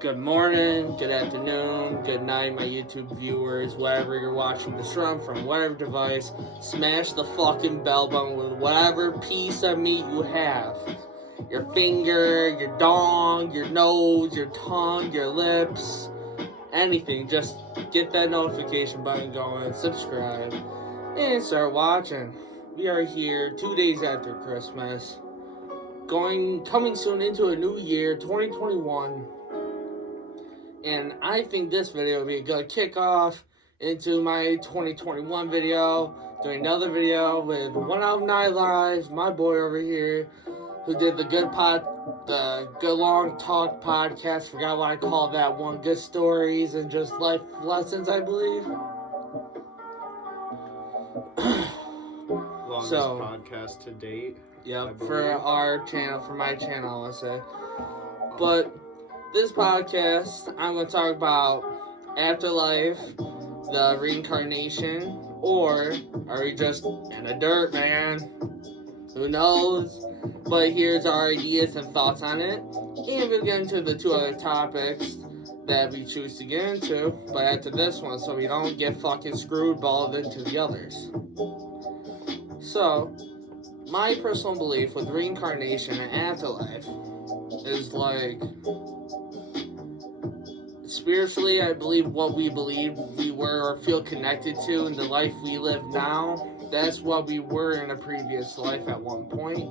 Good morning, good afternoon, good night, my YouTube viewers, wherever you're watching this from whatever device. Smash the fucking bell button with whatever piece of meat you have. Your finger, your dong, your nose, your tongue, your lips, anything. Just get that notification button going, subscribe, and start watching. We are here 2 days after Christmas. Coming soon into a new year, 2021. And I think this video will be a good kickoff into my 2021 video. Doing another video with 1outta9livesleft, my boy over here, who did the good long talk podcast. Forgot what I call that one. Good stories and just life lessons, I believe. Longest podcast to date. Yeah, for my channel, I want to say. But this podcast, I'm going to talk about afterlife, the reincarnation, or are we just in the dirt, man? Who knows? But here's our ideas and thoughts on it. And we'll get into the two other topics that we choose to get into, but after this one, so we don't get fucking screwed balled into the others. So, my personal belief with reincarnation and afterlife is like, spiritually, I believe what we believe we were or feel connected to in the life we live now, that's what we were in a previous life at one point.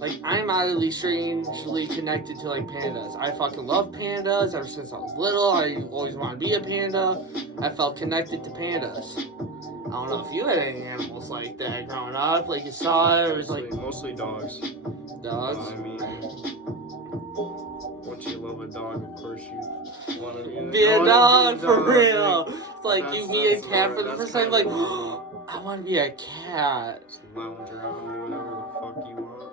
Like, I'm oddly strangely connected to, like, pandas. I fucking love pandas. Ever since I was little, I always wanted to be a panda. I felt connected to pandas. I don't know if you had any animals like that growing up, like you saw it, or was like... Mostly dogs. Dogs? I mean, once you love a dog, of course you want to be a dog, for real. It's like you meet a cat for the first time, like, I want to be a cat. Just lounge around and do whatever the fuck you want.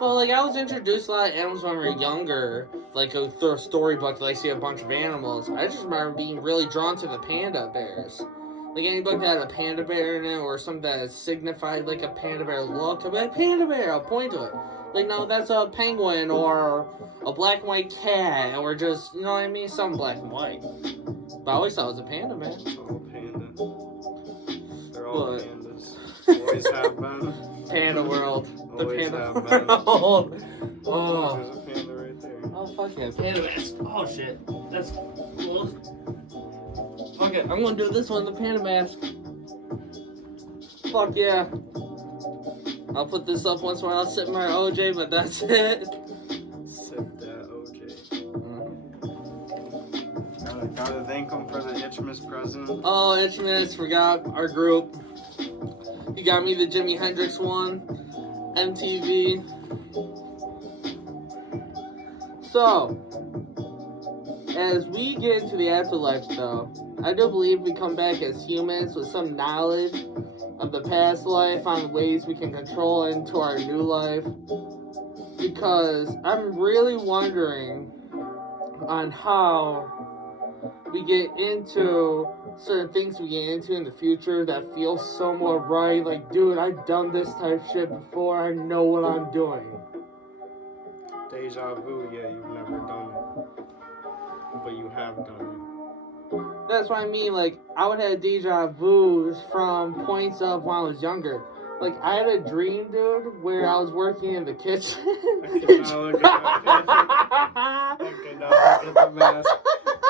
But, like, I was introduced to a lot of animals when we were younger. Like, through a storybook, like, I see a bunch of animals. I just remember being really drawn to the panda bears. Like, any book that had a panda bear in it, or something that signified, like, a panda bear look, I'll be like, panda bear, I'll point to it. Like, no, that's a penguin, or a black and white cat, or just, you know what I mean? Some black and white. But I always thought it was a panda, man. It's all panda. They're all pandas. Always have been. Panda world. The Always panda have world. been. Oh. There's a panda right there. Oh, fuck yeah. Panda mask. Oh, shit. That's cool. Okay, I'm gonna do this one, the panda mask. Fuck yeah. I'll put this up once in a while, sip my OJ, but that's it. Sip that OJ. Gotta thank him for the Itchmas present. Oh, Itchmas, forgot our group. He got me the Jimi Hendrix one, MTV. So, as we get into the afterlife, though, I do believe we come back as humans with some knowledge of the past life on ways we can control into our new life. Because I'm really wondering on how we get into certain things we get into in the future that feel somewhat right. Like, dude, I've done this type of shit before. I know what I'm doing. Deja vu, yeah, you've never done it. But you have done it. That's what I mean. Like, I would have deja vus from points of when I was younger. Like, I had a dream, dude, where I was working in the kitchen. I could not look at that picture. I could not look at the mask.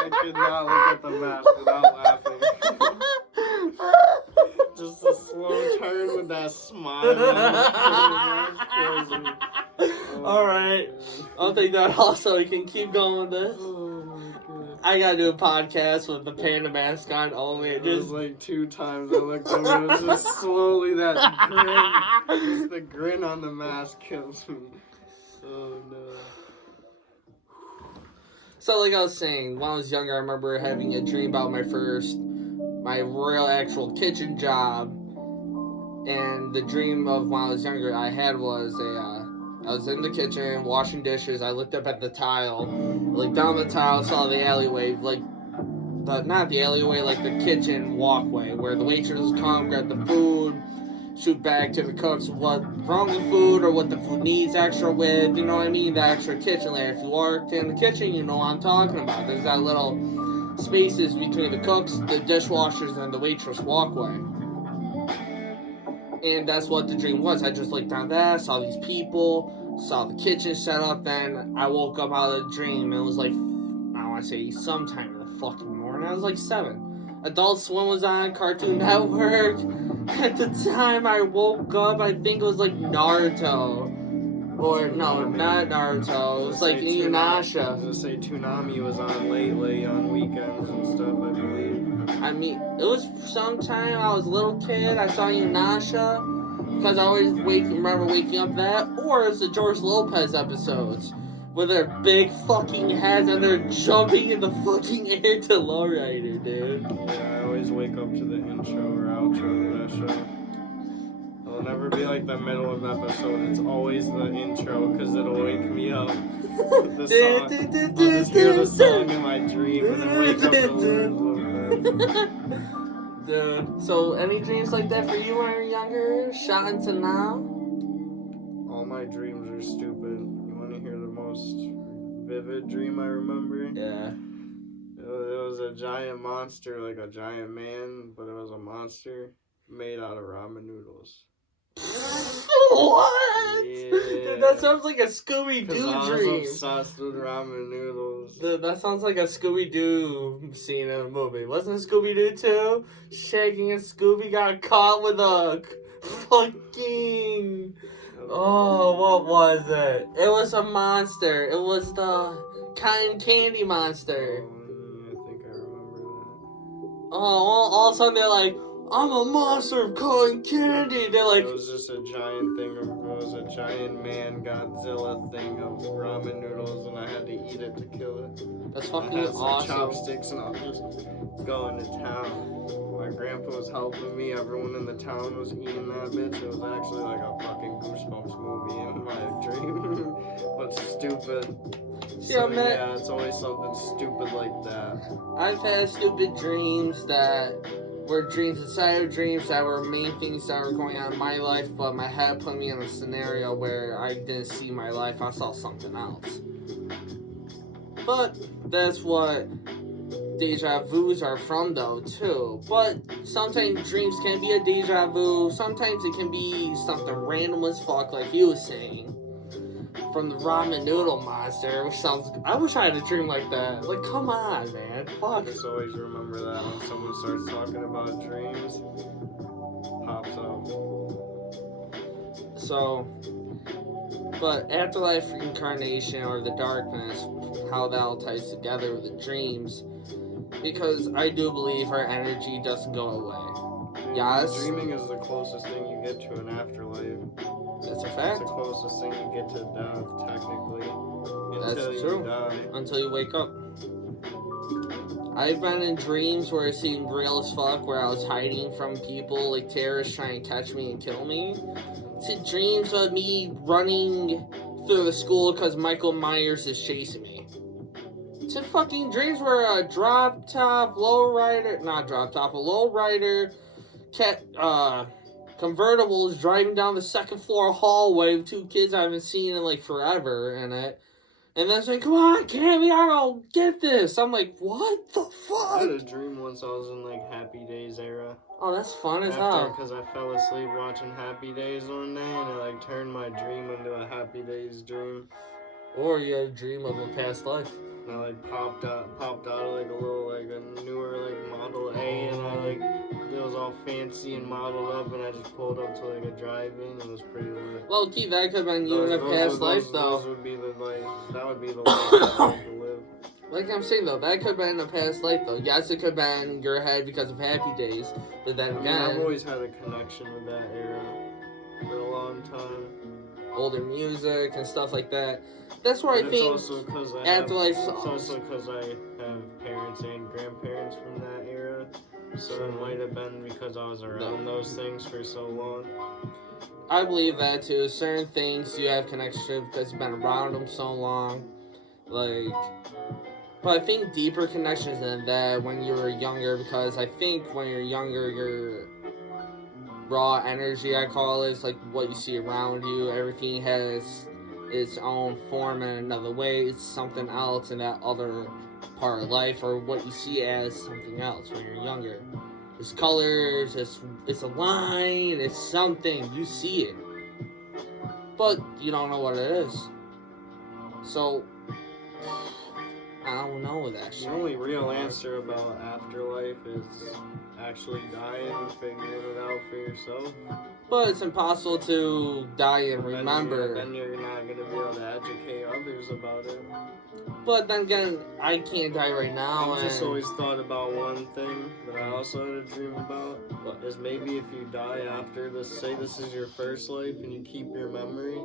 I could not look at the mask without laughing. Just a slow turn with that smile. Alright. I'll take that also. We can keep going with this. Oh my god. I gotta do a podcast with the panda mask on only. It was like 2 times I looked over. It was just slowly that grin. Just the grin on the mask kills me. Oh no. So, like I was saying, when I was younger, I remember having a dream about my real actual kitchen job. And the dream of when I was younger I had was I was in the kitchen washing dishes. I looked up at the tile, like down the tile, saw the alleyway, like not the alleyway, like the kitchen walkway where the waitresses come, grab the food, shoot back to the cooks what's wrong with food or what the food needs extra with, you know what I mean? The extra kitchen layer. If you worked in the kitchen, you know what I'm talking about. There's that little spaces between the cooks, the dishwashers, and the waitress walkway. And that's what the dream was. I just looked down there, saw these people, saw the kitchen set up, then I woke up out of the dream. It was like, I want to say sometime in the fucking morning. I was like 7. Adult Swim was on, Cartoon Network. At the time I woke up, I think it was like Naruto. Or, no, not Naruto. It was like Inuyasha. I was gonna say Toonami was on lately on weekends and stuff, I believe. I mean, it was sometime I was a little kid. I saw Inuyasha because I always remember waking up that. Or it's the George Lopez episodes with their big fucking heads and they're jumping in the fucking air to lowrider, dude. Yeah, I always wake up to the intro or outro of that show. It'll never be like the middle of the episode. It's always the intro because it'll wake me up. The song. I'll just hear the song in my dream and then wake up to Dude, so any dreams like that for you when you were younger? Shot into now? All my dreams are stupid. You want to hear the most vivid dream I remember? Yeah. It was a giant monster, like a giant man, but it was a monster made out of ramen noodles. What? Yeah. Dude, that sounds like a Scooby-Doo dream. I was obsessed with ramen noodles. Dude, that sounds like a Scooby-Doo scene in a movie. Wasn't it Scooby-Doo too? Shaggy and Scooby got caught with a fucking... Oh, what was it? It was a monster. It was the cotton candy monster. I think I remember that. Oh, all of a sudden they're like, I'm a monster of cotton candy. They're like, it was just a giant thing of, it was a giant man Godzilla thing of ramen noodles, and I had to eat it to kill it. That's I fucking had some awesome. chopsticks, and I was just going to town. My grandpa was helping me. Everyone in the town was eating that bitch. It was actually like a fucking Goosebumps movie in my dream, but stupid. See, So, man, yeah, it's always something stupid like that. I've had stupid dreams that were dreams inside of dreams that were main things that were going on in my life, but my head put me in a scenario where I didn't see my life, I saw something else. But that's what deja vus are from though too. But sometimes dreams can be a deja vu, sometimes it can be something random as fuck like you was saying. From the ramen noodle monster, which sounds... I wish I had a dream like that. Like, come on, man. Fuck. I just always remember that when someone starts talking about dreams, pops up. So, but afterlife reincarnation or the darkness, how that all ties together with the dreams, because I do believe our energy doesn't go away. Yes. Dreaming is the closest thing you get to an afterlife. That's a It's fact. the closest thing you get to death, technically. That's Until true. you die. Until you wake up. I've been in dreams where it seemed real as fuck, where I was hiding from people, like terrorists trying to catch me and kill me. To dreams of me running through the school because Michael Myers is chasing me. To fucking dreams where a lowrider convertible is driving down the second floor hallway with 2 kids I haven't seen in like forever in it. And then saying, come on, Cammy, I don't get this. I'm like, what the I had fuck? a dream once I was in like Happy Days era. Oh, that's fun as After, hell. because I fell asleep watching Happy Days one day, and it like turned my dream into a Happy Days dream. Or you had a dream of a past life. And I like popped out of like a little like a newer like Model A, and I like it was all fancy and modeled up, and I just pulled up to like a drive-in. It was pretty lit. Low key, that could have been you in a past life, though. Those would be the that would be the life I wanted to live. Like I'm saying, though, that could have been a past life, though. Yes, it could have been in your head because of Happy Days, but then I mean, again, I've always had a connection with that era for a long time. older music and stuff like that. That's where I It's think also because I afterlife It's songs. also because I have parents and grandparents from that era, so it might have been because I was around those things for so long. I believe that too. Certain things you have connection to because you've been around them so long. Like, but I think deeper connections than that when you were younger, because I think when you're younger, raw energy, I call it. It's like what you see around you. Everything has its own form in another way. It's something else in that other part of life, or what you see as something else when you're younger. It's colors, it's a line, it's something. You see it. But you don't know what it is. So, I don't know that shit. The only real answer about afterlife is actually dying and figuring it out for yourself. But it's impossible to die and remember. Then you're not going to be able to educate others about it. But then again, I can't die right now. I've just always thought about one thing that I also had a dream about. Is maybe if you die after this, say this is your first life and you keep your memory,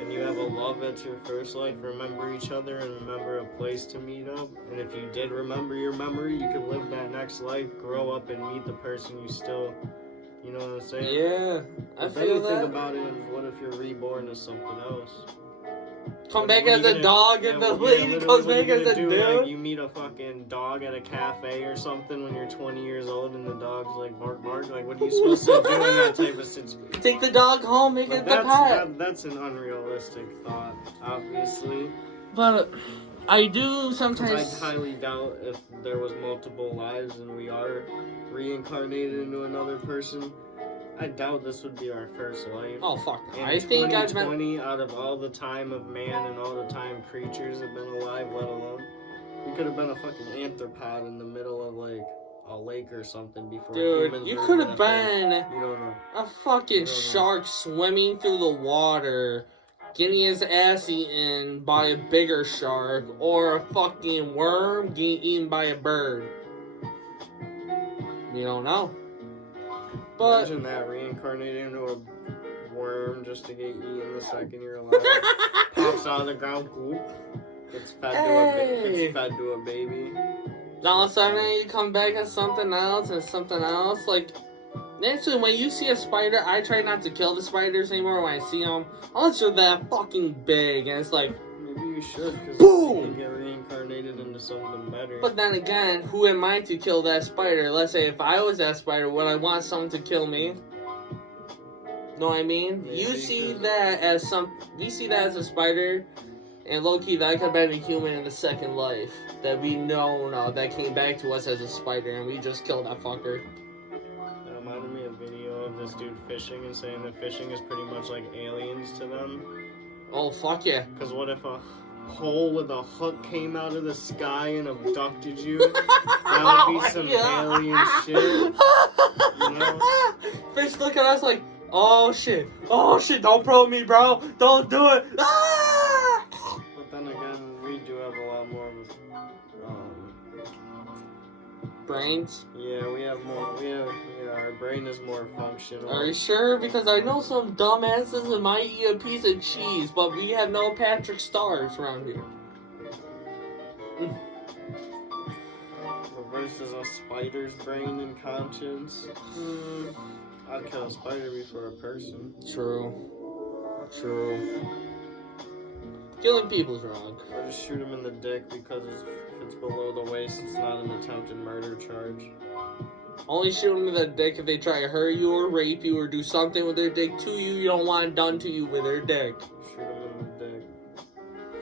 and you have a love that's your first life, remember each other and remember a place to meet up. And if you did remember your memory, you could live that next life, grow up, and meet the person you still, you know what I'm saying? Yeah, I but feel then you that. think about it, what if you're reborn as something else? Come back as a dog and the lady comes back as a dude. Like, you meet a fucking dog at a cafe or something when you're 20 years old and the dog's like bark bark. Like, what are you supposed to do in that type of situation? Take the dog home, make it the pet. That's an unrealistic thought, obviously. But I do sometimes. I highly doubt if there was multiple lives and we are reincarnated into another person. I doubt this would be our first life. Oh, fuck. And I think I've been 20 out of all the time of man and all the time creatures have been alive, let alone. We could have been a fucking anthropod in the middle of, like, a lake or something before humans. Dude, you could have been you don't know. a fucking shark swimming through the water, getting his ass eaten by a bigger shark, or a fucking worm getting eaten by a bird. You don't know. But imagine that, reincarnated into a worm just to get eaten the second you're alive. Pops out of the ground, whoop, gets fed to a baby. All of a sudden you come back as something else and something else. Like, actually, when you see a spider, I try not to kill the spiders anymore when I see them. Unless they're that fucking big, and it's like, maybe you should, because boom! you can get reincarnated into something better. But then again, who am I to kill that spider? Let's say if I was that spider, would I want someone to kill me? Know what I mean? Maybe You see that as we see that as a spider, and low-key, that could have been a human in the second life that we know that came back to us as a spider, and we just killed that fucker. That reminded me of a video of this dude fishing and saying that fishing is pretty much like aliens to them. Oh, fuck yeah. Because what if a hole with a hook came out of the sky and abducted you? That would be some alien shit. You know? Fish look at us like, oh shit, don't probe me, bro, don't do it. Ah! But then again, we do have a lot more brains. Yeah, we have more. Our brain is more functional. Are you sure? Because I know some dumbasses that might eat a piece of cheese, but we have no Patrick Stars around here. Versus a spider's brain and conscience. I'd kill a spider before a person. True. Killing people's wrong. Or just shoot him in the dick because if it's below the waist, it's not an attempted murder charge. Only shoot them in the dick if they try to hurt you or rape you or do something with their dick to you you don't want done to you with their dick. Shoot them in the dick.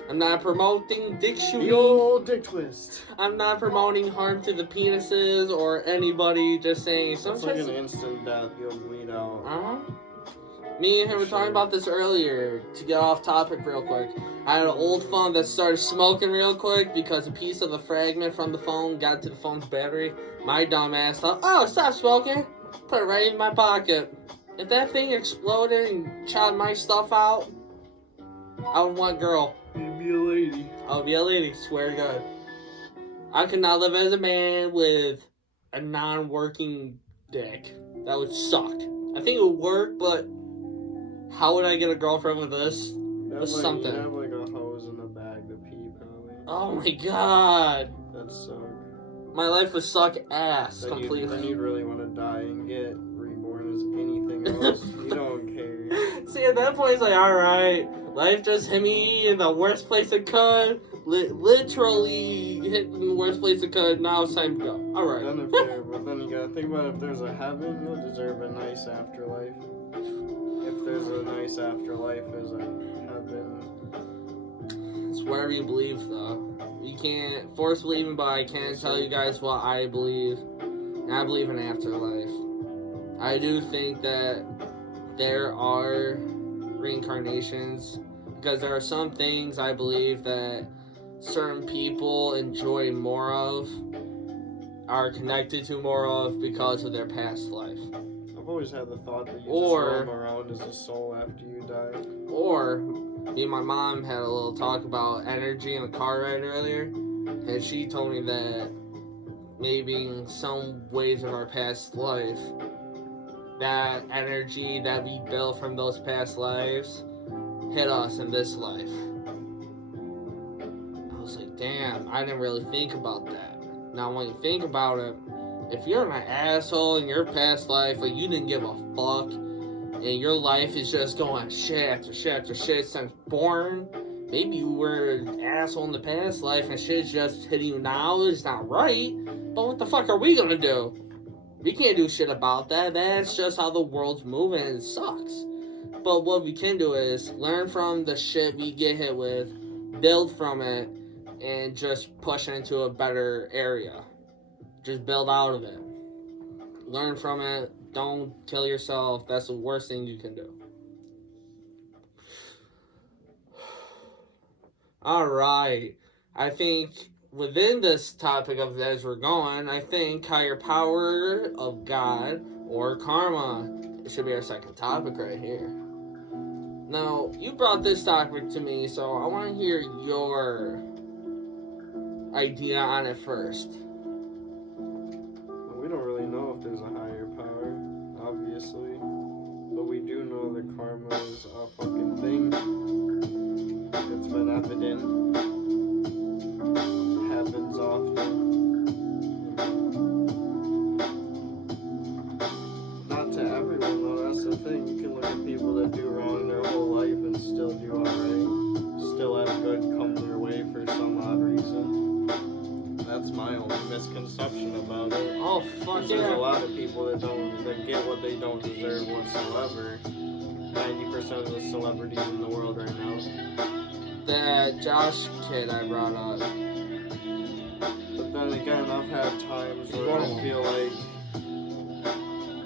I'm not promoting dick shooting. The old dick twist. I'm not promoting harm to the penises or anybody, just saying It's like an instant death, you'll bleed out. Me and him were talking about this earlier, to get off topic real quick. I had an old phone that started smoking real quick because a piece of the fragment from the phone got to the phone's battery. My dumb ass thought, oh, stop smoking. Put it right in my pocket. If that thing exploded and chopped my stuff out, I would want girl. You'd be a lady. I'll be a lady, swear to God. I could not live as a man with a non-working dick. That would suck. I think it would work, but how would I get a girlfriend with this? With something. You'd have like a hose in the bag to pee, probably. Oh my God. That'd suck. My life would suck ass completely. Then you'd really want to die and get reborn as anything else. You don't care. See, at that point, it's like, alright, life just hit me in the worst place it could. literally hit in the worst place it could. Now it's time to go. Alright. But then you gotta think about if there's a heaven, you'll deserve a nice afterlife. If there's a nice afterlife as a heaven. It's whatever you believe, though. You can't force believing, but I can tell you guys what I believe. And I believe in afterlife. I do think that there are reincarnations, because there are some things I believe that certain people enjoy more of, are connected to more of because of their past life. I've always had the thought that you just roam around as a soul after you die. Or, me and my mom had a little talk about energy in the car ride earlier, and she told me that maybe in some ways of our past life, that energy that we built from those past lives hit us in this life. I was like, damn, I didn't really think about that. Now, when you think about it, if you're an asshole in your past life, like you didn't give a fuck, and your life is just going shit after shit after shit since born, maybe you were an asshole in the past life and shit's just hitting you now. It's not right, but what the fuck are we gonna do? We can't do shit about that. That's just how the world's moving, and it sucks. But what we can do is learn from the shit we get hit with, build from it, and just push it into a better area. Just build out of it. Learn from it. Don't kill yourself. That's the worst thing you can do. Alright. I think within this topic of as we're going, I think higher power of God or karma should be our second topic right here. Now, you brought this topic to me, so I want to hear your idea on it first. We don't really know if there's a higher power, obviously, but we do know that karma is a fucking thing. It's been evident. It happens often. Not to everyone, though, that's the thing. You can look at people that do wrong their whole life and still do alright. Still have good come their way for some odd reason. That's my only misconception about it. Oh, fuck yeah. There's a lot of people that get what they don't deserve whatsoever. 90% of the celebrities in the world right now. That Josh kid I brought up. But then again, I've had times where I feel like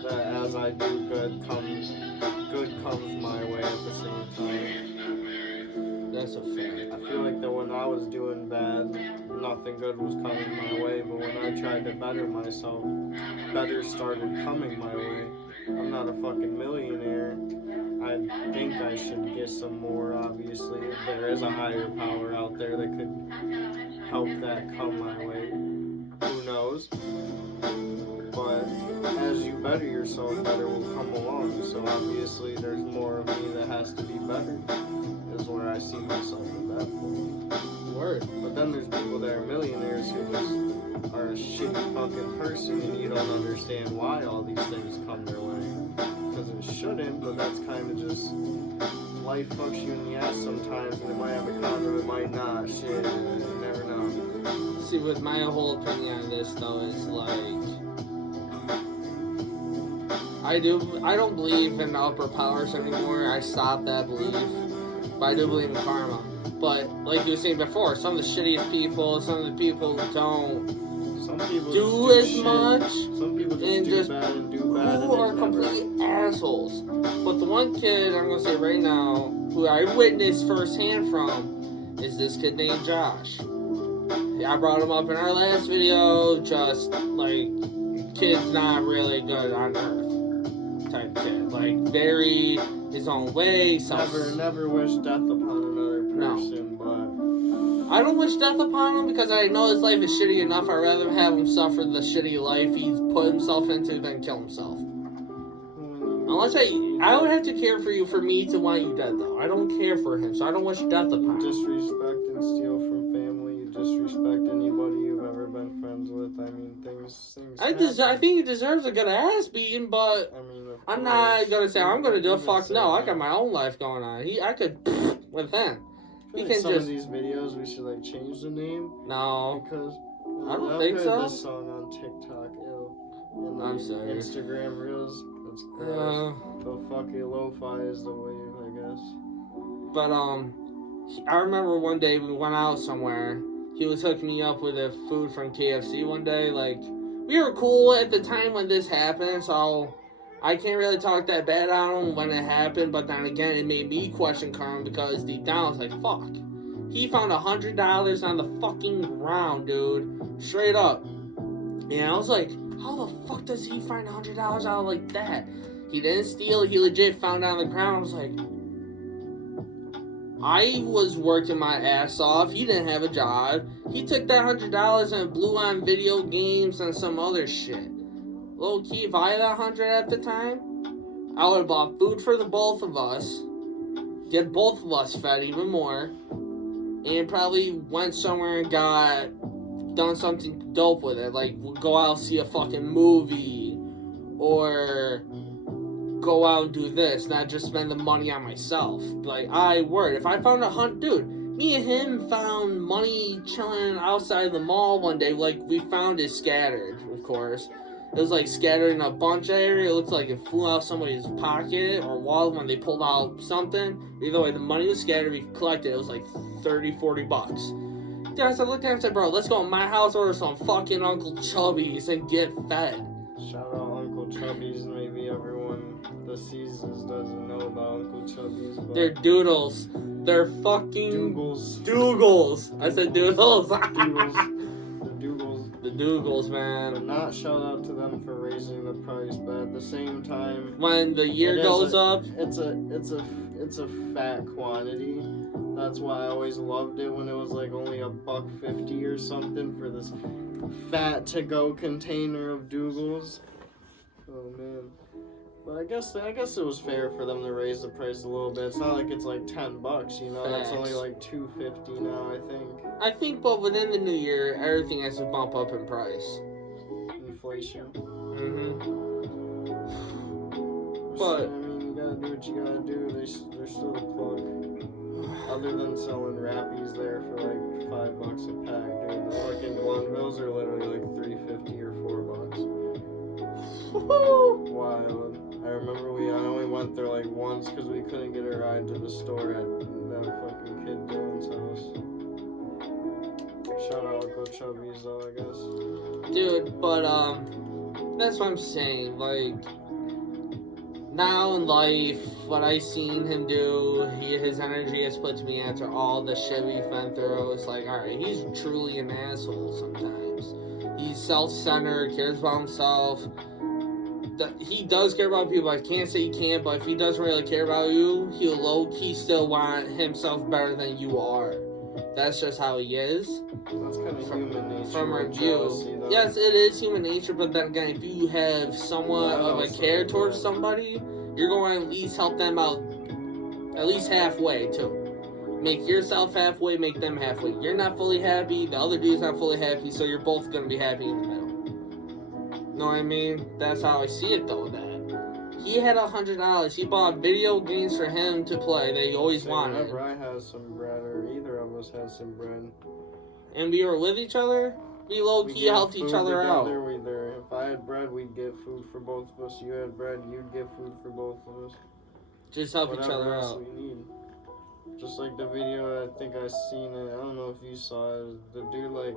that as I do good comes my way at the same time. That's a fact. I feel like that when I was doing bad, nothing good was coming my way, but when I tried to better myself, better started coming my way. I'm not a fucking millionaire. I think I should get some more, obviously. There is a higher power out there that could help that come my way. Who knows? But as you better yourself, better will come along. So obviously there's more of me that has to be better, is where I see myself at that point. Word. But then there's people that are millionaires who just are a shitty fucking person, and you don't understand why all these things come their way. Because it shouldn't, but that's kind of just, life fucks you in the ass sometimes, and it might have a condom, it might not. Shit, you never know. See, with my whole opinion on this, though, is like, I don't believe in upper powers anymore. I stopped that belief. But I do believe in karma. But like you were saying before, some of the shittiest people, some of the people who don't do as shit. much, Some people just do bad and do bad, who are complete assholes. But the one kid I'm gonna say right now, who I witnessed firsthand from, is this kid named Josh. I brought him up in our last video, just like kid's not really good on earth type kid, like very his own way. Never wish death upon another person, but I don't wish death upon him because I know his life is shitty enough. I'd rather have him suffer the shitty life he's put himself into than kill himself. Unless I would have to care for you for me to want you dead, though. I don't care for him, so I don't wish death upon him. Disrespect and steal from family. You disrespect anybody you've ever been friends with. I mean, things I think he deserves a good ass beating, but I mean, I'm not gonna say I'm gonna do it. Fuck no, I got my own life going on. I could with him. We Like can some just of these videos we should like change the name no. because I don't I've think heard so. this song on TikTok, and I'm sorry. Instagram reels. That's gross. The fucking lo-fi is the wave, I guess. But I remember one day we went out somewhere. He was hooking me up with a food from KFC one day. Like, we were cool at the time when this happened, so I can't really talk that bad on him when it happened. But then again, it made me question karma because deep down I was like, fuck. He found $100 on the fucking ground, dude. Straight up. And I was like, how the fuck does he find $100 out like that? He didn't steal it. He legit found it on the ground. I was like, I was working my ass off. He didn't have a job. He took that $100 and blew on video games and some other shit. Low key, if I had $100 at the time, I would have bought food for the both of us, get both of us fed even more, and probably went somewhere and done something dope with it. Like, go out and see a fucking movie, or go out and do this, not just spend the money on myself. Like, if I found dude, me and him found money chilling outside the mall one day. Like, we found it scattered, of course. It was like scattered in a bunch of area. It looked like it flew out somebody's pocket or wallet when they pulled out something. Either way, the money was scattered. We collected it. It was like $30-$40. Dude, I looked at him and said, bro, let's go to my house, order some fucking Uncle Chubby's and get fed. Shout out Uncle Chubby's. Maybe everyone that sees this doesn't know about Uncle Chubby's. But They're doodles. They're fucking Doogles. I said doodles. The Doogles, man. But not shout out to them for raising the price, but at the same time, when the year goes up, it's a fat quantity. That's why I always loved it when it was like only $1.50 or something for this fat to-go container of Doogles. Oh man. But I guess it was fair for them to raise the price a little bit. It's not like it's like $10, you know. Facts. It's only like $2.50 now, I think. I think, but within the new year, everything has to bump up in price. Inflation. But I mean, you gotta do what you gotta do. They're still a plug. Other than selling Rappies there for like $5 a pack, dude. The fucking Glenvilles are literally like $3.50 or $4. woohoo! Wild. I remember I only went there like once because we couldn't get a ride to the store at that fucking kid Dylan's house. Shout out Uncle Chubby's though, I guess. Dude, but that's what I'm saying. Like, now in life, what I seen him do, his energy has put to me after all the shit we've been through. It's like, alright, he's truly an asshole sometimes. He's self-centered, cares about himself. He does care about people. I can't say he can't, but if he doesn't really care about you, he'll low-key still want himself better than you are. That's just how he is. That's kind of human nature. From like review. jealousy, though. Yes, it is human nature, but then again, if you have somewhat of a care towards somebody, you're going to at least help them out at least halfway, too. Make yourself halfway, make them halfway. You're not fully happy, the other dude's not fully happy, so you're both going to be happy in the middle. Know what I mean? That's how I see it, though, that he had $100. He bought video games for him to play that he always wanted. Whenever I had some bread, or either of us had some bread, and we were with each other, we low-key helped each other out. If I had bread, we'd get food for both of us. You had bread, you'd get food for both of us. Just help each other Whatever else out. we need. Just like the video, I think I seen it. I don't know if you saw it. The dude like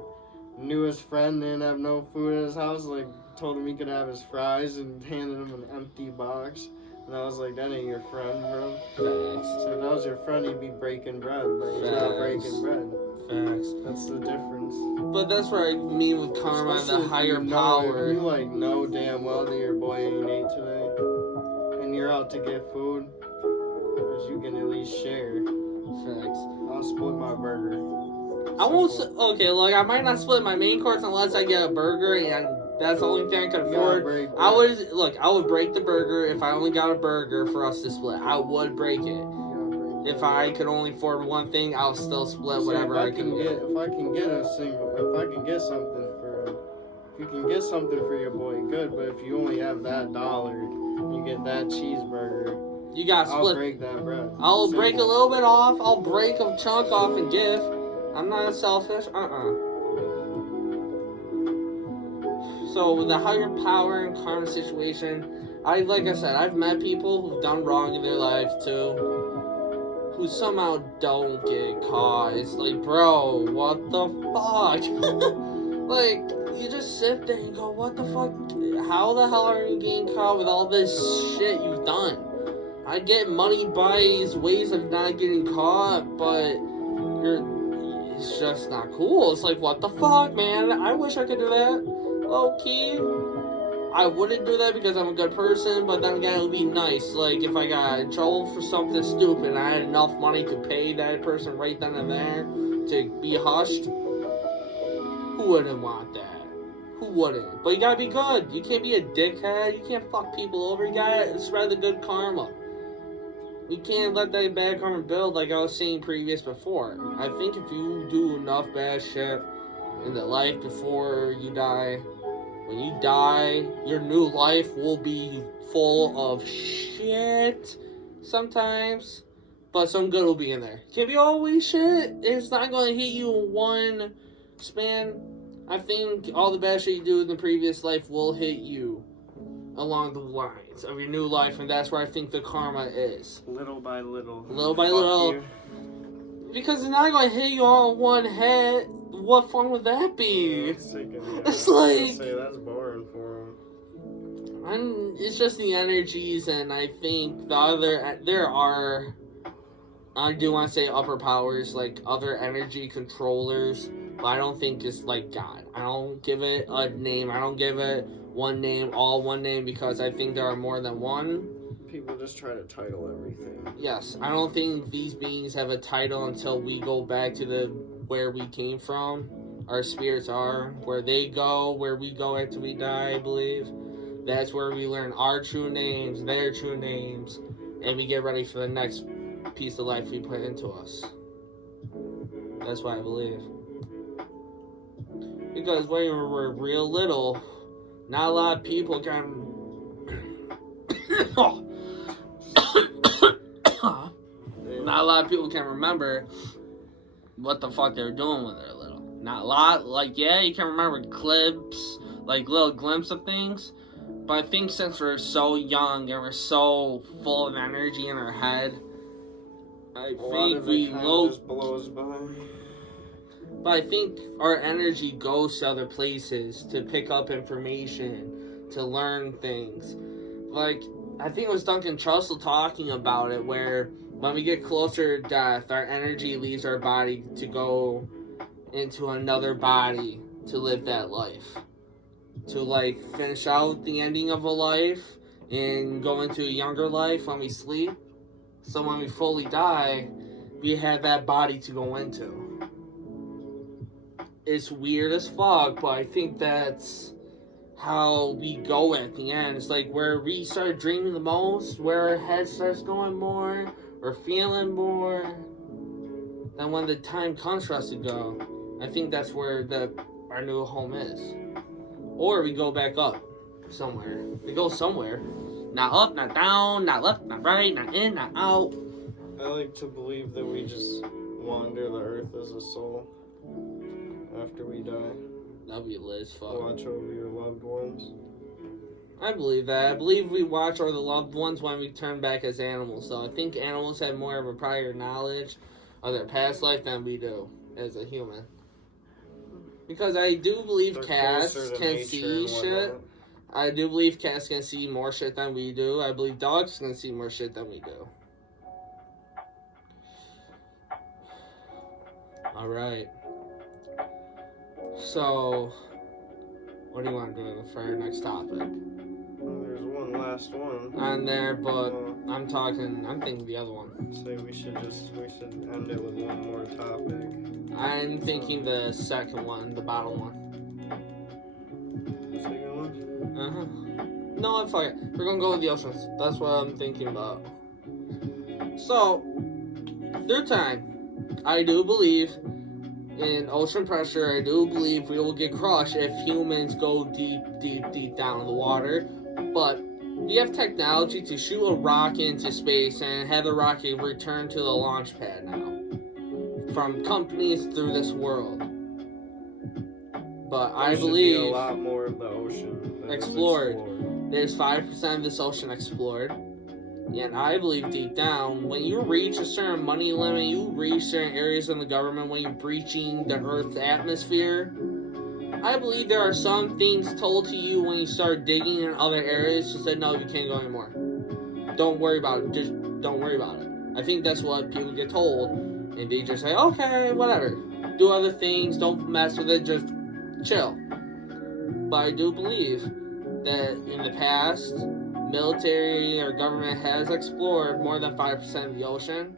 knew his friend didn't have no food in his house. Like told him he could have his fries and handed him an empty box. And I was like, that ain't your friend, bro. Facts. So if that was your friend, he'd be breaking bread, but he's not breaking bread. Facts. That's the difference. But that's what I mean with karma and the higher power. If you like know damn well that your boy ain't ate today, and you're out to get food, because you can at least share. Facts. I'll split my burger. I won't. Okay, look, I might not split my main course unless I get a burger, and that's the only thing I can afford. I would break the burger if I only got a burger for us to split. I would break it. If I could only afford one thing, I'll still split whatever I can get. If I can get something if you can get something for your boy, good. But if you only have that $1, you get that cheeseburger. You gotta I'll split. break that bread. I'll break a Simple. little bit off. I'll break a chunk off and give. I'm not selfish. So with the higher power and karma situation, like I said, I've met people who've done wrong in their life too, who somehow don't get caught. It's like, bro, what the fuck? Like, you just sit there and go, what the fuck? How the hell are you getting caught with all this shit you've done? I get money buys ways of not getting caught, but it's just not cool. It's like, what the fuck, man? I wish I could do that. Low key, I wouldn't do that because I'm a good person, but then again, it would be nice. Like, if I got in trouble for something stupid and I had enough money to pay that person right then and there to be hushed, who wouldn't want that? Who wouldn't? But you gotta be good. You can't be a dickhead. You can't fuck people over. You gotta spread the good karma. You can't let that bad karma build like I was saying before. I think if you do enough bad shit in the life before you die, when you die, your new life will be full of shit sometimes, but some good will be in there. Can't be always shit. It's not going to hit you in one span. I think all the bad shit you do in the previous life will hit you along the lines of your new life, and that's where I think the karma is. Little by little. Little by little. Because it's not going to hit you all in one head. What fun would that be? It's like, say that's boring for him. It's just the energies, and I think there are, I do want to say upper powers, like other energy controllers, but I don't think it's like God. I don't give it a name. I don't give it one name, because I think there are more than one. People just try to title everything. Yes, I don't think these beings have a title until we go back to where we came from. Our spirits are where they go, where we go after we die, I believe. That's where we learn our true names, their true names, and we get ready for the next piece of life we put into us. That's what I believe. Because when we were real little, not a lot of people can not a lot of people can remember what the fuck they were doing when they were little. Not a lot. Like, yeah, you can remember clips, like little glimpses of things. But I think since we're so young and we're so full of energy in our head, I think we just blows by. But I think our energy goes to other places to pick up information, to learn things. Like, I think it was Duncan Trussell talking about it, where when we get closer to death, our energy leaves our body to go into another body to live that life. To, like, finish out the ending of a life and go into a younger life when we sleep. So when we fully die, we have that body to go into. It's weird as fuck, but I think that's how we go at the end. It's like where we start dreaming the most, where our head starts going more, or feeling more. And when the time comes for us to go, I think that's where our new home is. Or we go back up somewhere. We go somewhere. Not up, not down, not left, not right, not in, not out. I like to believe that we just wander the earth as a soul after we die. That'd be lit as fuck. Watch over your loved ones. I believe that. I believe we watch over the loved ones when we turn back as animals. So I think animals have more of a prior knowledge of their past life than we do as a human. Because I do believe cats can see shit. I do believe cats can see more shit than we do. I believe dogs can see more shit than we do. Alright. So, what do you want to do for our next topic? Well, there's one last one on there, but I'm thinking the other one. Say we should end it with one more topic. I'm thinking the second one, the bottom one. Second one? No, fuck it. We're gonna go with the oceans. That's what I'm thinking about. So, third time, I do believe in ocean pressure. I do believe we will get crushed if humans go deep, deep, deep down in the water. But We have technology to shoot a rocket into space and have the rocket return to the launch pad now. From companies through this world. But I believe be a lot more of the ocean explored. There's 5% of this ocean explored. And I believe deep down, when you reach a certain money limit, you reach certain areas in the government, when you're breaching the Earth's atmosphere, I believe there are some things told to you when you start digging in other areas to say, no, you can't go anymore. Don't worry about it. Just don't worry about it. I think that's what people get told. And they just say, okay, whatever. Do other things. Don't mess with it. Just chill. But I do believe that in the past, military or government has explored more than 5% of the ocean.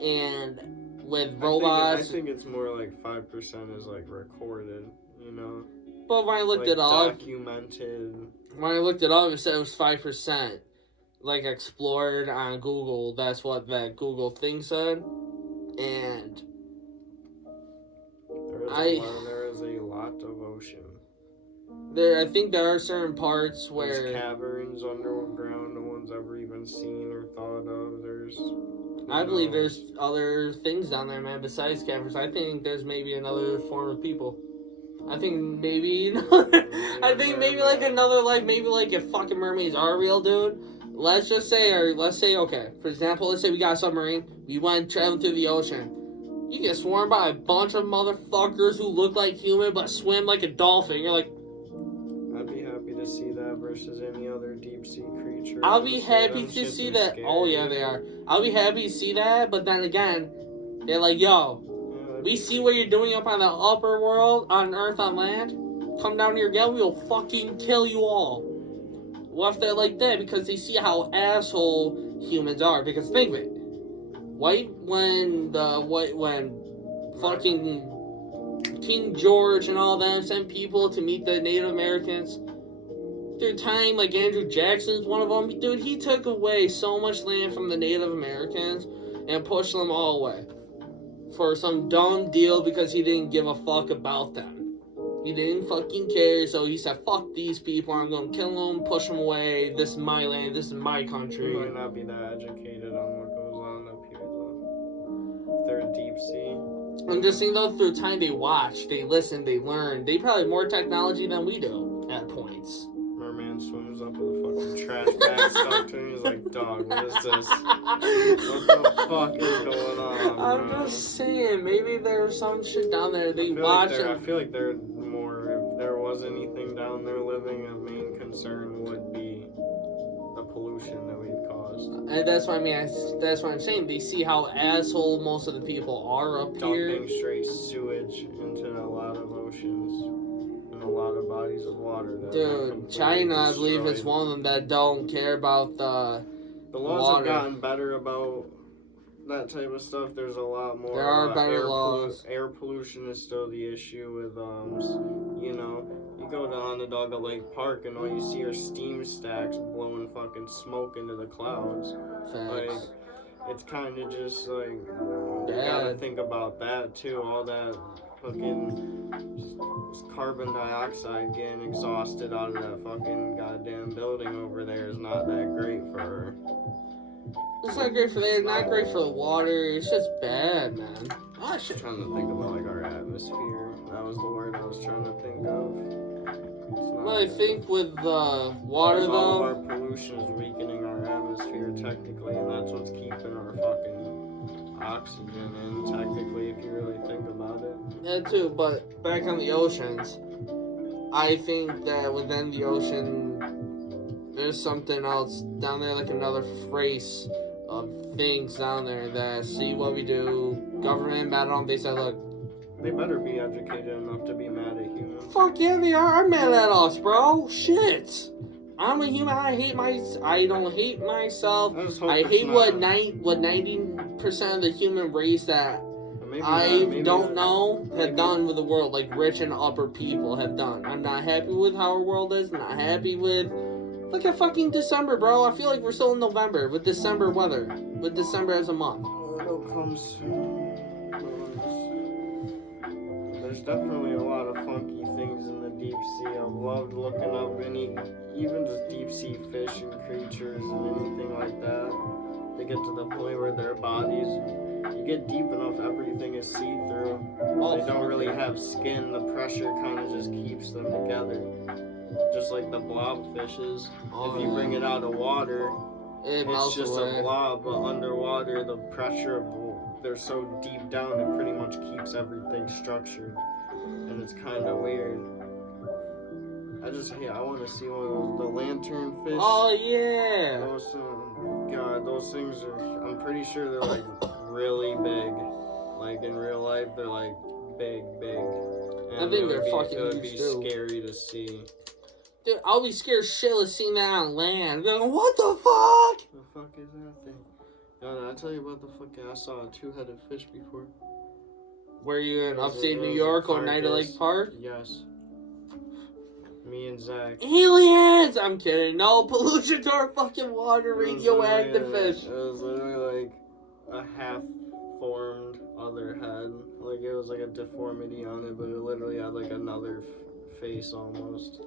And with robots... I think it's more like 5% is like recorded, you know? But when I looked it up... Documented. When I looked it up, it said it was 5%. Like explored on Google. That's what that Google thing said. And... There is a lot of ocean. I think there are certain parts where... There's caverns underground no one's ever even seen or thought of. I believe there's other things down there, man, besides caverns. I think there's maybe another form of people. I think maybe... like another life. Maybe like if fucking mermaids are real, dude. Let's say, okay, for example, let's say we got a submarine. We went traveling through the ocean. You get swarmed by a bunch of motherfuckers who look like human but swim like a dolphin. You're like... I'd be happy to see that versus any other deep sea creature. I'll be happy to see that. Scary. Oh yeah, they are. I'll be happy to see that, but then again, they're like, yo, we see what you're doing up on the upper world, on Earth, on land. Come down here again, we will fucking kill you all. What if they're like that? Because they see how asshole humans are. Because think of it. When fucking King George and all them sent people to meet the Native Americans, through time, like Andrew Jackson's one of them, dude, he took away so much land from the Native Americans and pushed them all away for some dumb deal because he didn't give a fuck about them. He didn't fucking care, so he said, fuck these people, I'm gonna kill them, push them away, this is my land, this is my country. You might not be that educated on what goes on up here, though. If they're deep sea. I'm just saying, though, through time they watch, they listen, they learn. They probably have more technology than we do at points. Merman swims up with a fucking trash bag stuck to him. He's like, dog, what is this? What the fuck is going on? I'm just saying, maybe there's some shit down there. They watch it. I feel like they're more, if there was anything down there living, a main concern would be the pollution that we've caused. And that's what I mean. That's what I'm saying. They see how asshole most of the people are up here. Dumping straight sewage into a lot of oceans and a lot of bodies of water. Dude, China, I believe, is one of them that don't care about the laws water. have gotten better about that type of stuff. There's a lot more. There are better laws. Air pollution is still the issue with, you know, you go to Onondaga Lake Park and all you see are steam stacks blowing fucking smoke into the clouds. Facts. Like, it's kind of just like, you gotta think about that too. All that fucking carbon dioxide getting exhausted out of that fucking goddamn building over there is not that great for... It's not great for the air, not great for the water. It's just bad, man. I'm trying to think about like our atmosphere. That was the word I was trying to think of. Well, I think with water though, all of our pollution is weakening our atmosphere technically, and that's what's keeping our fucking oxygen in technically, if you really think about it. Yeah, too. But back on the oceans, I think that within the ocean, there's something else down there, like another race of things down there that see what we do. Government mad at them. They said, look, they better be educated enough to be mad at humans. Fuck yeah, they are. I'm mad at us, bro. Shit. I'm a human. I don't hate myself. I hate what 90% of the human race that I don't know have done with the world, like rich and upper people have done. I'm not happy with how our world is. I'm not happy with... Look at fucking December, bro. I feel like we're still in November with December weather. With December as a month. It'll come soon. there's definitely a lot of funky things in the deep sea. I've loved looking up even just deep sea fish and creatures and anything like that. They get to the point where their bodies, you get deep enough, everything is see-through. They don't really have skin. The pressure kind of just keeps them together. Just like the blobfishes. If you bring it out of water, it's just a blob, but underwater, the pressure they're so deep down, it pretty much keeps everything structured. And it's kind of weird. I want to see one of those, the lanternfish. Oh, yeah. Those things are, I'm pretty sure they're like really big. Like in real life, they're like big. And I think they're fucking it would be huge too. Scary to see. Dude, I'll be scared shitless seeing that on land. Like, what the fuck? The fuck is that thing? No, I'll tell you about the fucking, I saw a two-headed fish before. Were you in upstate New York or Night Lake Park? Yes. Me and Zach. Aliens! I'm kidding. No pollution to our fucking water, radioactive fish. It was literally like a half-formed other head. Like it was like a deformity on it, but it literally had like another face almost.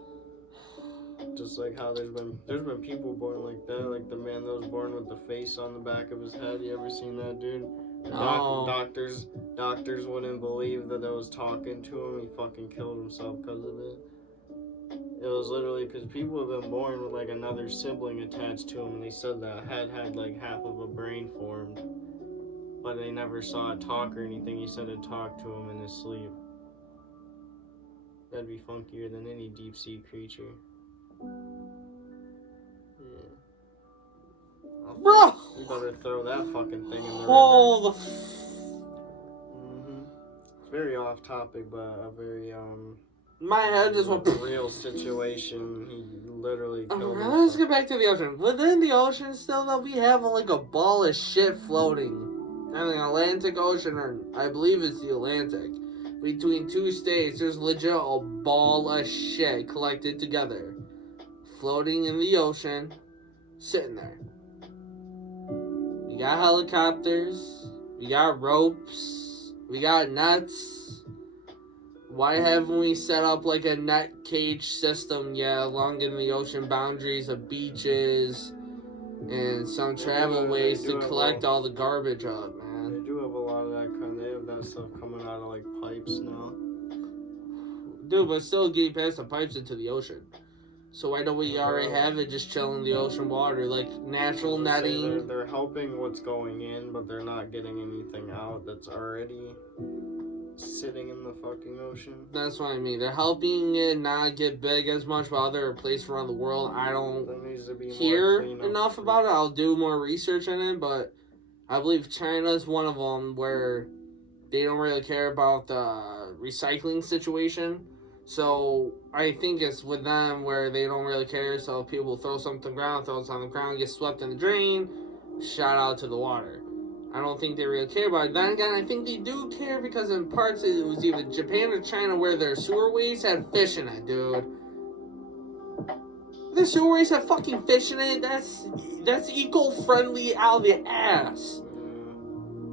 Just like how there's been people born like that, like the man that was born with the face on the back of his head. You ever seen that dude? No. Doctors wouldn't believe that I was talking to him. He fucking killed himself because of it. It was literally because people have been born with like another sibling attached to him, and they said that head had like half of a brain formed, but they never saw it talk or anything. He said it talked to him in his sleep. That'd be funkier than any deep sea creature. Yeah. Bro! You better throw that fucking thing in the river. It's very off topic, but a very my head just went. Real situation. He literally killed himself. Let's get back to the ocean. Within the ocean, still though, we have like a ball of shit floating. I mean, Atlantic Ocean, or I believe it's the Atlantic. Between two states, there's legit a ball of shit collected together, floating in the ocean, sitting there. We got helicopters, we got ropes, we got nets. Why haven't we set up like a net cage system yet along in the ocean boundaries of beaches and some travel ways to collect all the garbage up, man? They do have a lot of that kind. They have that stuff coming out of like pipes now. Dude, but still getting past the pipes into the ocean. So why don't we already have it just chilling in the ocean water, like natural netting? They're helping what's going in, but they're not getting anything out that's already sitting in the fucking ocean. That's what I mean. They're helping it not get big as much, but other places around the world, I don't hear enough about it. I'll do more research on it, but I believe China's one of them where they don't really care about the recycling situation. So I think it's with them where they don't really care. So if people throw something on the ground, throw it on the ground, get swept in the drain, shot out to the water. I don't think they really care about it. Then again, I think they do care because in parts it was either Japan or China where their sewer waste had fish in it, dude. Their sewer waste had fucking fish in it. That's eco-friendly out of the ass.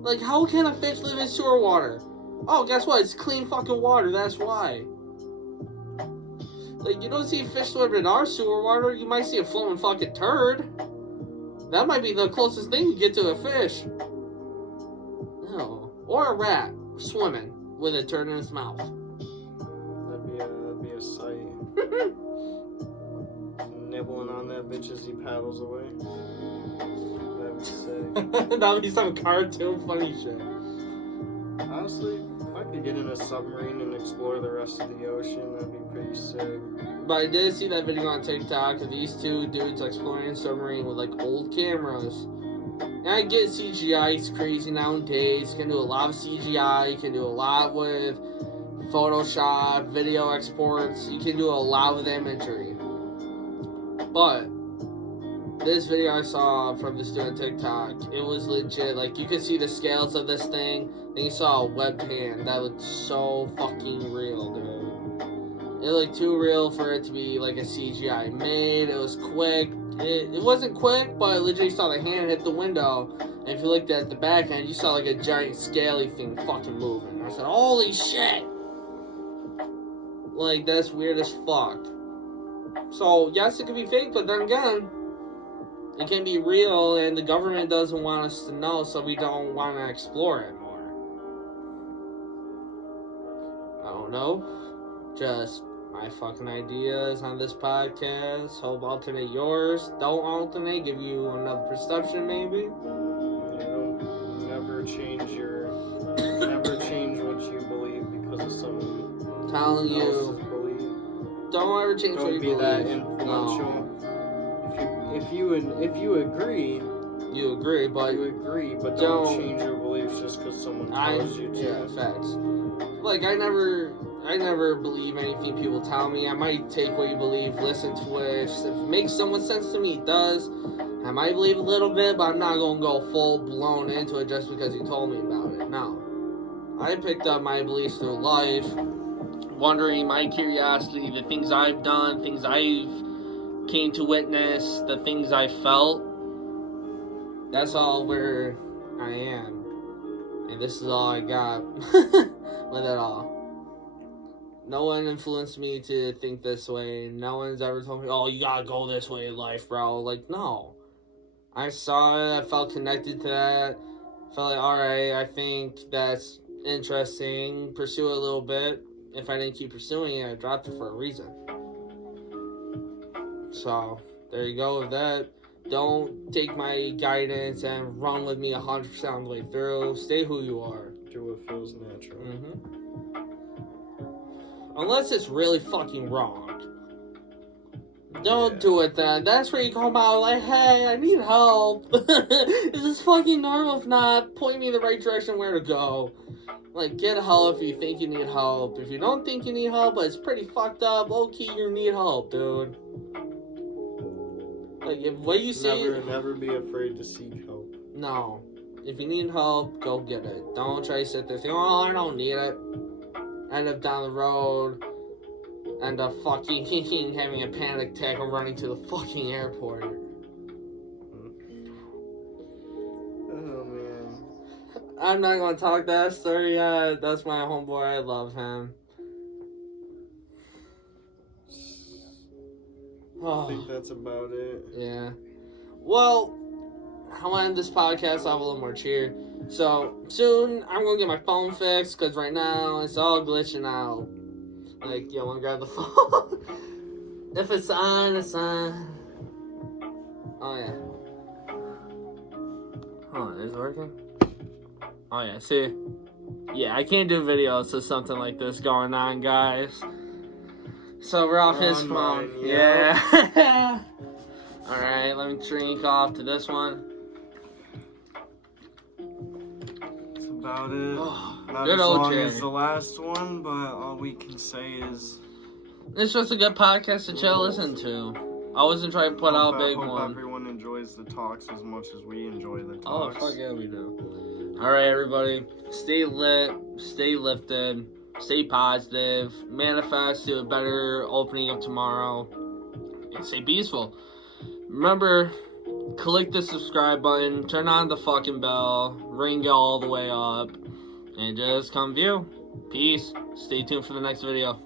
Like, how can a fish live in sewer water? Oh, guess what? It's clean fucking water. That's why. Like, you don't see fish swimming in our sewer water. You might see a floating fucking turd. That might be the closest thing you get to a fish. No. Or a rat swimming with a turd in its mouth. That'd be a sight. Nibbling on that bitch as he paddles away. That'd be sick. That'd be some cartoon funny shit. Honestly, if I could get in a submarine and explore the rest of the ocean, that'd be pretty sick. But I did see that video on TikTok of these two dudes exploring a submarine with like old cameras. And I get CGI is crazy nowadays. You can do a lot of CGI. You can do a lot with Photoshop, video exports. You can do a lot with imagery. But this video I saw from this dude on TikTok, it was legit. Like, you could see the scales of this thing. Then you saw a webcam that looked so fucking real, dude. It looked too real for it to be like a CGI made. It was quick. It wasn't quick, but legit you saw the hand hit the window. And if you looked at the back end, you saw like a giant scaly thing fucking moving. I said, holy shit! Like, that's weird as fuck. So, yes, it could be fake, but then again, it can be real, and the government doesn't want us to know, so we don't want to explore it more. I don't know. Just my fucking ideas on this podcast. Hope alternate yours. Don't alternate. Give you another perception, maybe. Never change what you believe because of someone Telling else's you. belief. Don't ever change what you believe. Don't be that influential. No. If you agree. You agree, but don't change your beliefs just because someone tells you to. Yeah, facts. Like, I never believe anything people tell me. I might take what you believe, listen to it. If it makes somewhat sense to me, it does. I might believe a little bit, but I'm not gonna go full blown into it just because you told me about it. No. I picked up my beliefs through life, wondering, my curiosity, the things I've done, things I've came to witness, the things I felt. That's all where I am. And this is all I got with it all. No one influenced me to think this way. No one's ever told me, oh, you gotta go this way in life, bro. Like, no. I saw it. I felt connected to that. Felt like, alright, I think that's interesting. Pursue it a little bit. If I didn't keep pursuing it, I dropped it for a reason. So, there you go with that. Don't take my guidance and run with me 100% on the way through. Stay who you are. Do what feels natural. Unless it's really fucking wrong. Don't do it then. That's where you come out like, hey, I need help. Is this fucking normal? If not, point me in the right direction where to go. Like, get help if you think you need help. If you don't think you need help, but it's pretty fucked up, low-key, you need help, dude. Like, if what you say... Never be afraid to seek help. No. If you need help, go get it. Don't try to sit there thinking, oh, I don't need it. End up down the road. End up fucking having a panic attack and running to the fucking airport. Oh, man. I'm not gonna talk that story yet. That's my homeboy. I love him. I think that's about it. Yeah. Well, I want to end this podcast off a little more cheer. So, soon, I'm going to get my phone fixed, because right now, it's all glitching out. Like, yo, want to grab the phone? If it's on, it's on. Oh, yeah. Hold on, is it working? Oh, yeah, see? Yeah, I can't do videos with something like this going on, guys. So we're off his phone. Yeah. Alright, let me drink off to this one. That's about it. Not Good as old long Jay. as the last one, but all we can say is... It's just a good podcast to chill listen to. I wasn't trying to put out a big hope one. Everyone enjoys the talks as much as we enjoy the Oh, talks. fuck yeah, we do. Alright, everybody. Stay lit. Stay lifted. Stay positive. Manifest to a better opening of tomorrow. And stay peaceful. Remember, click the subscribe button. Turn on the fucking bell. Ring it all the way up. And just come view. Peace. Stay tuned for the next video.